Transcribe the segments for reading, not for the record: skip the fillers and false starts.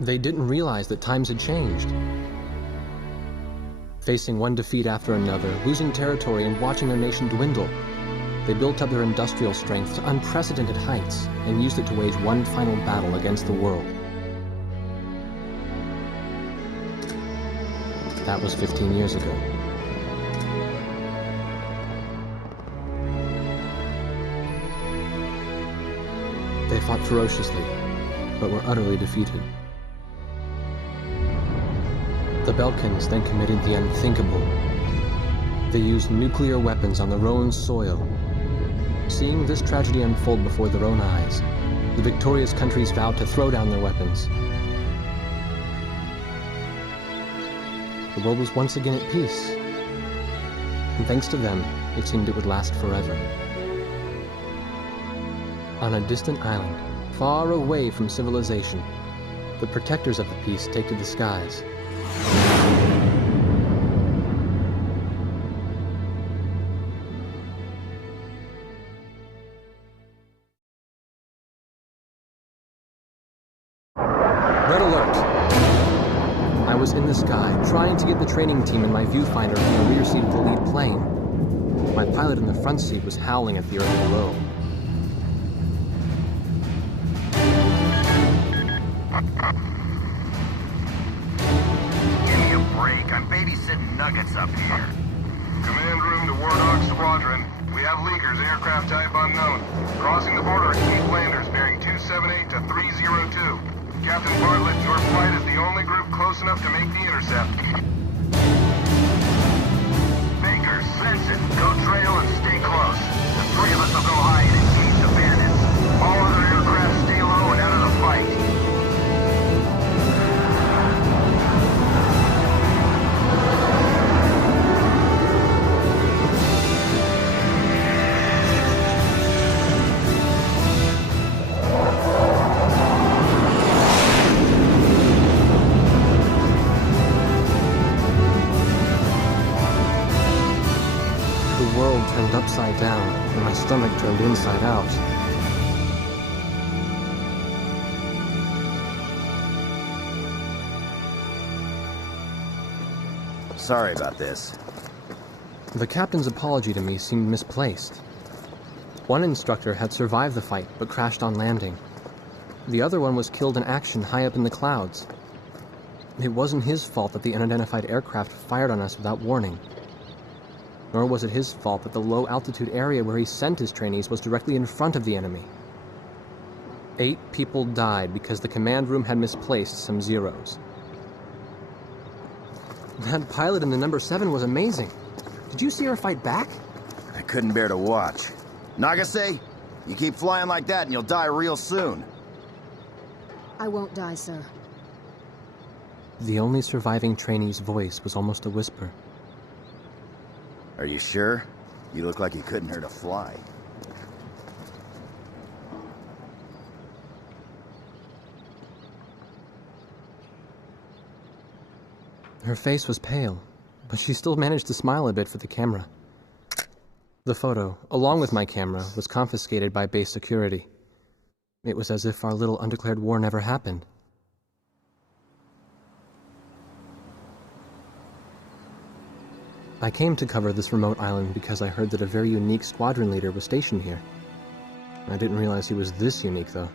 They didn't realize that times had changed. Facing one defeat after another, losing territory and watching their nation dwindle, they built up their industrial strength to unprecedented heights and used it to wage one final battle against the world. That was 15 years ago. They fought ferociously, but were utterly defeated. The Belkans then committed the unthinkable. They used nuclear weapons on their own soil. Seeing this tragedy unfold before their own eyes, the victorious countries vowed to throw down their weapons. The world was once again at peace, and thanks to them, it seemed it would last forever. On a distant island, far away from civilization, the protectors of the peace take to the skies. Red alert! I was in the sky, trying to get the training team in my viewfinder from the rear seat of the lead plane. My pilot in the front seat was howling at the earth below. Give me a break. I'm babysitting nuggets up here. Command room to Wardog Squadron. We have leakers, aircraft type unknown. Crossing the border at Cape Landers, bearing 278 to 302. Captain Bartlett, your flight is the only group close enough to make the intercept. Baker, sense it. Go trail and stay close. The three of us will go high and engage the bandits. All other aircraft stay low and out of the fight. The world turned upside down, and my stomach turned inside out. Sorry about this. The captain's apology to me seemed misplaced. One instructor had survived the fight, but crashed on landing. The other one was killed in action high up in the clouds. It wasn't his fault that the unidentified aircraft fired on us without warning. Nor was it his fault that the low-altitude area where he sent his trainees was directly in front of the enemy. 8 people died because the command room had misplaced some zeros. That pilot in the number 7 was amazing. Did you see her fight back? I couldn't bear to watch. Nagase, you keep flying like that and you'll die real soon. I won't die, sir. The only surviving trainee's voice was almost a whisper. Are you sure? You look like you couldn't hurt a fly. Her face was pale, but she still managed to smile a bit for the camera. The photo, along with my camera, was confiscated by base security. It was as if our little undeclared war never happened. I came to cover this remote island because I heard that a very unique squadron leader was stationed here. I didn't realize he was this unique, though.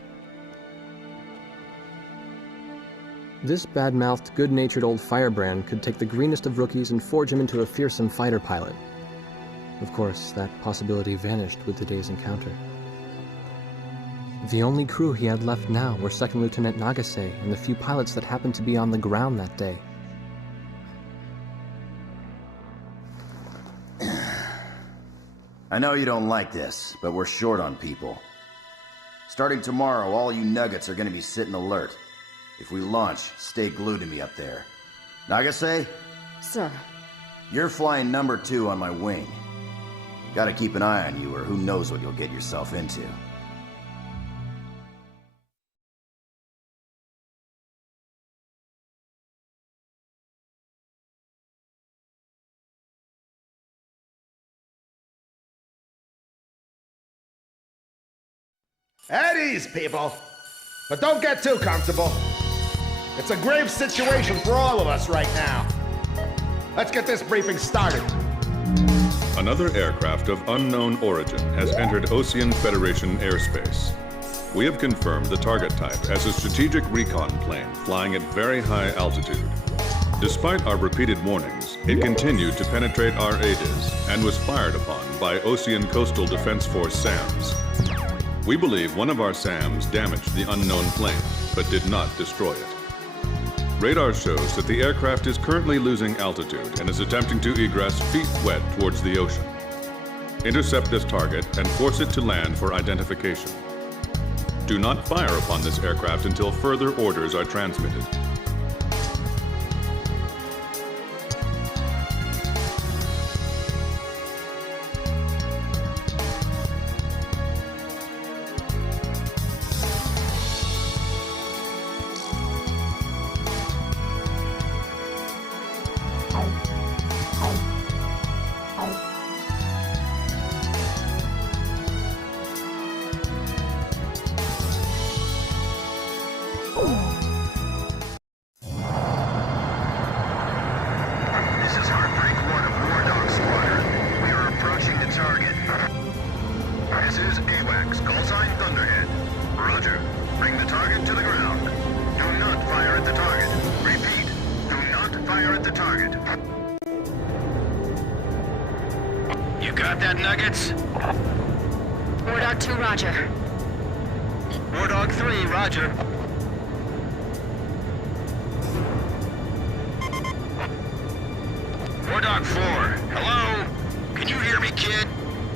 This bad-mouthed, good-natured old firebrand could take the greenest of rookies and forge him into a fearsome fighter pilot. Of course, that possibility vanished with today's encounter. The only crew he had left now were Second Lieutenant Nagase and the few pilots that happened to be on the ground that day. I know you don't like this, but we're short on people. Starting tomorrow, all you nuggets are gonna be sitting alert. If we launch, stay glued to me up there. Nagase? Sir. You're flying number 2 on my wing. Gotta keep an eye on you, or who knows what you'll get yourself into. At ease, people. But don't get too comfortable. It's a grave situation for all of us right now. Let's get this briefing started. Another aircraft of unknown origin has entered Ocean Federation airspace. We have confirmed the target type as a strategic recon plane flying at very high altitude. Despite our repeated warnings, it continued to penetrate our ADIS and was fired upon by Ocean Coastal Defense Force SAMs. We believe one of our SAMs damaged the unknown plane, but did not destroy it. Radar shows that the aircraft is currently losing altitude and is attempting to egress feet wet towards the ocean. Intercept this target and force it to land for identification. Do not fire upon this aircraft until further orders are transmitted. This is Heartbreak 1 of War Dog Squadron. We are approaching the target. This is AWACS, call sign Thunderhead. Roger. Bring the target to the ground. Do not fire at the target. Repeat, do not fire at the target. You got that, Nuggets? War Dog 2, roger. War Dog 3, roger. War Dog 4, hello? Can you hear me, kid?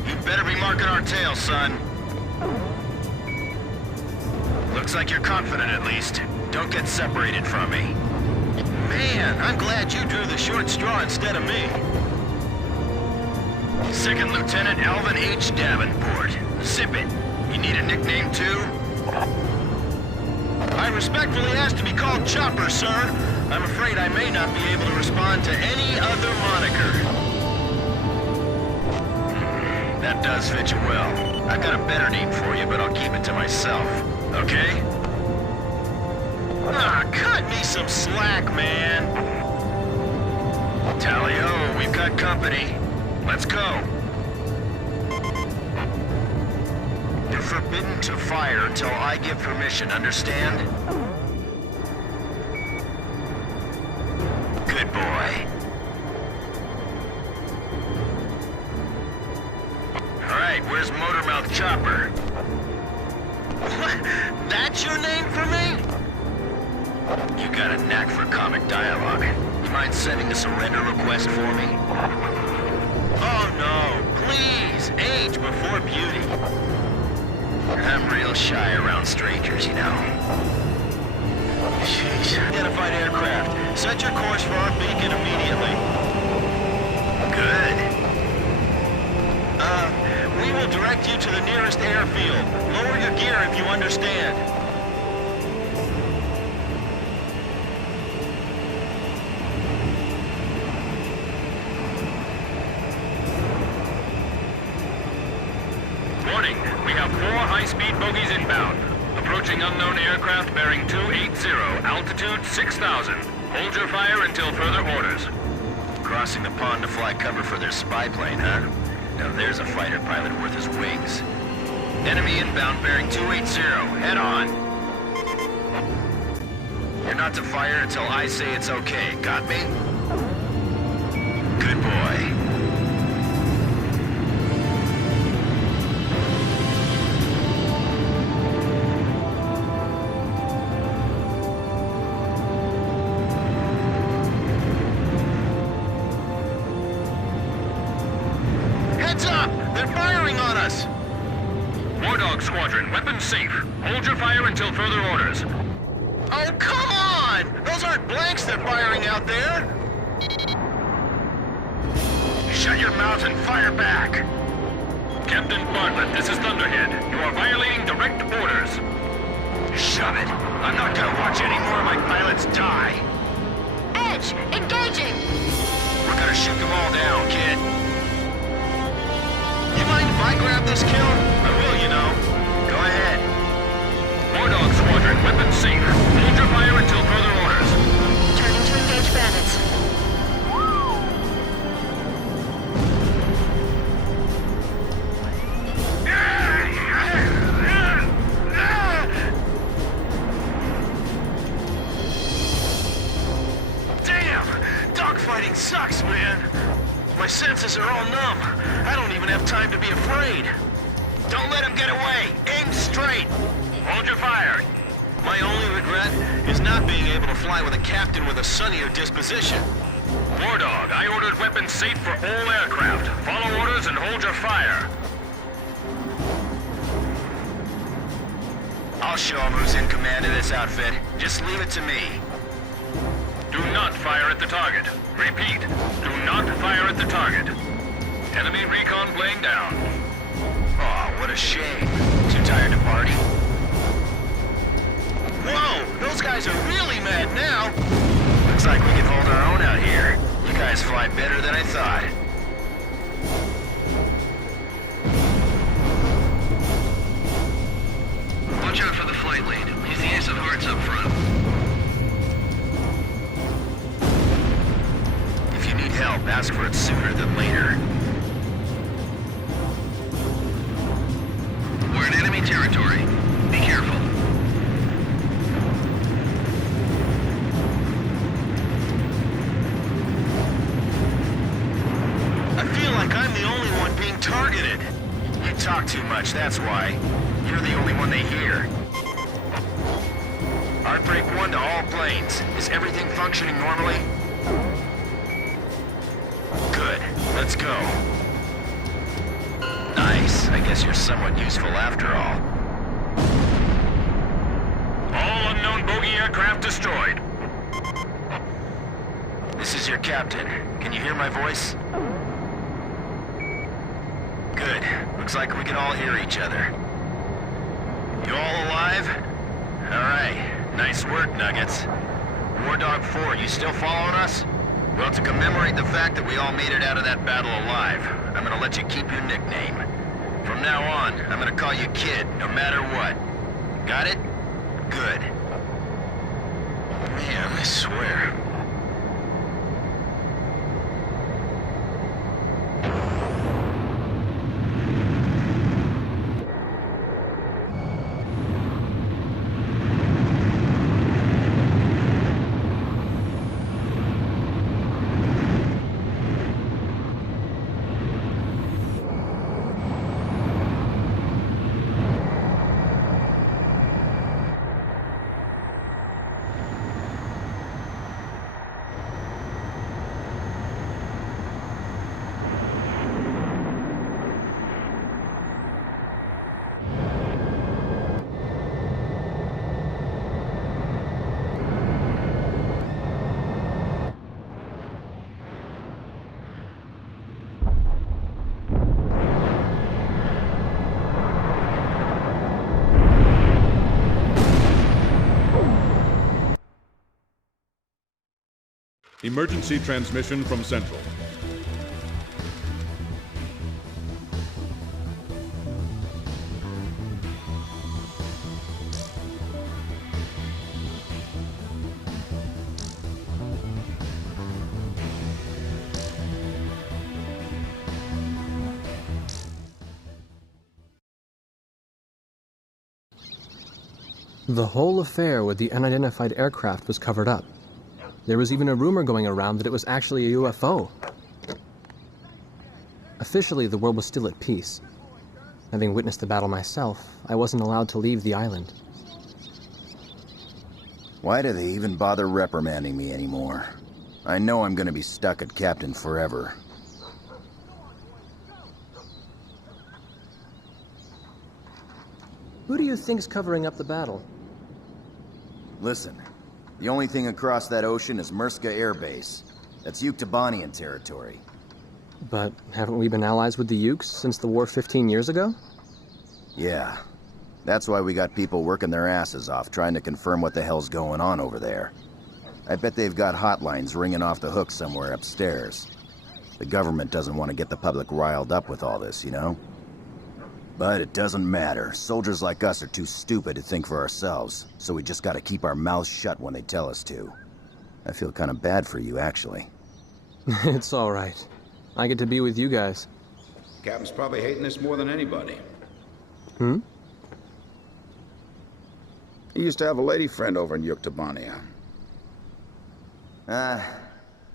You better be marking our tail, son. Looks like you're confident, at least. Don't get separated from me. Man, I'm glad you drew the short straw instead of me. Second Lieutenant Alvin H. Davenport. Zip it. You need a nickname, too? I respectfully ask to be called Chopper, sir. I'm afraid I may not be able to respond to any other moniker. That does fit you well. I've got a better name for you, but I'll keep it to myself. Okay? Ah, cut me some slack, man. Tally-ho, we've got company. Let's go. You're forbidden to fire until I give permission, understand? Good boy. All right, where's Motormouth Chopper? What? That's your name for me? You got a knack for comic dialogue. You mind sending a surrender request for me? Oh no, please, age before beauty. I'm real shy around strangers, you know. Jeez. Identified aircraft. Set your course for our beacon immediately. Good. We will direct you to the nearest airfield. Lower your gear if you understand. Warning, we have 4 high-speed bogies inbound. Approaching unknown aircraft bearing 280, altitude 6,000. Hold your fire until further orders. Crossing the pond to fly cover for their spy plane, huh? Now there's a fighter pilot worth his wings. Enemy inbound bearing 280, head on. You're not to fire until I say it's okay, got me? Good boy. Heads up! They're firing on us! War Dog Squadron, weapons safe. Hold your fire until further orders. Oh, come on! Those aren't blanks they're firing out there! Shut your mouth and fire back! Captain Bartlett, this is Thunderhead. You are violating direct orders. Shut it! I'm not gonna watch any more of my pilots die! Edge, engaging! We're gonna shoot them all down, kid. You mind if I grab this kill? I will, you know. Go ahead. War Dog Squadron, weapons safe. Hold your fire until further orders. fighting sucks, man. My senses are all numb. I don't even have time to be afraid. Don't let him get away. Aim straight. Hold your fire. My only regret is not being able to fly with a captain with a sunnier disposition. War Dog, I ordered weapons safe for all aircraft. Follow orders and hold your fire. I'll show him who's in command of this outfit. Just leave it to me. Do not fire at the target. Repeat, do not fire at the target. Enemy recon plane down. Oh, what a shame. Too tired to party? Whoa! Those guys are really mad now! Looks like we can hold our own out here. You guys fly better than I thought. Watch out for the flight lead. He's the ace of hearts up front. If you need help, ask for it sooner than later. We're in enemy territory. Be careful. I feel like I'm the only one being targeted. You talk too much, that's why. You're the only one they hear. Outbreak 1 to all planes. Is everything functioning normally? Good. Let's go. Nice. I guess you're somewhat useful after all. All unknown bogey aircraft destroyed. This is your captain. Can you hear my voice? Good. Looks like we can all hear each other. You all alive? Alright. Nice work, Nuggets. War Dog 4, you still following us? Well, to commemorate the fact that we all made it out of that battle alive, I'm gonna let you keep your nickname. From now on, I'm gonna call you Kid, no matter what. Got it? Good. Man, I swear. Emergency transmission from Central. The whole affair with the unidentified aircraft was covered up. There was even a rumor going around that it was actually a UFO. Officially, the world was still at peace. Having witnessed the battle myself, I wasn't allowed to leave the island. Why do they even bother reprimanding me anymore? I know I'm gonna be stuck at Captain forever. Who do you think's covering up the battle? Listen, the only thing across that ocean is Murska Air Base. That's Yuktobanian territory. But haven't we been allies with the Ukes since the war 15 years ago? Yeah. That's why we got people working their asses off trying to confirm what the hell's going on over there. I bet they've got hotlines ringing off the hook somewhere upstairs. The government doesn't want to get the public riled up with all this, you know? But it doesn't matter. Soldiers like us are too stupid to think for ourselves, so we just gotta keep our mouths shut when they tell us to. I feel kind of bad for you, actually. It's all right. I get to be with you guys. Captain's probably hating this more than anybody. Hmm? He used to have a lady friend over in Yuktobania.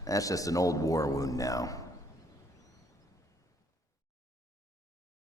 That's just an old war wound now.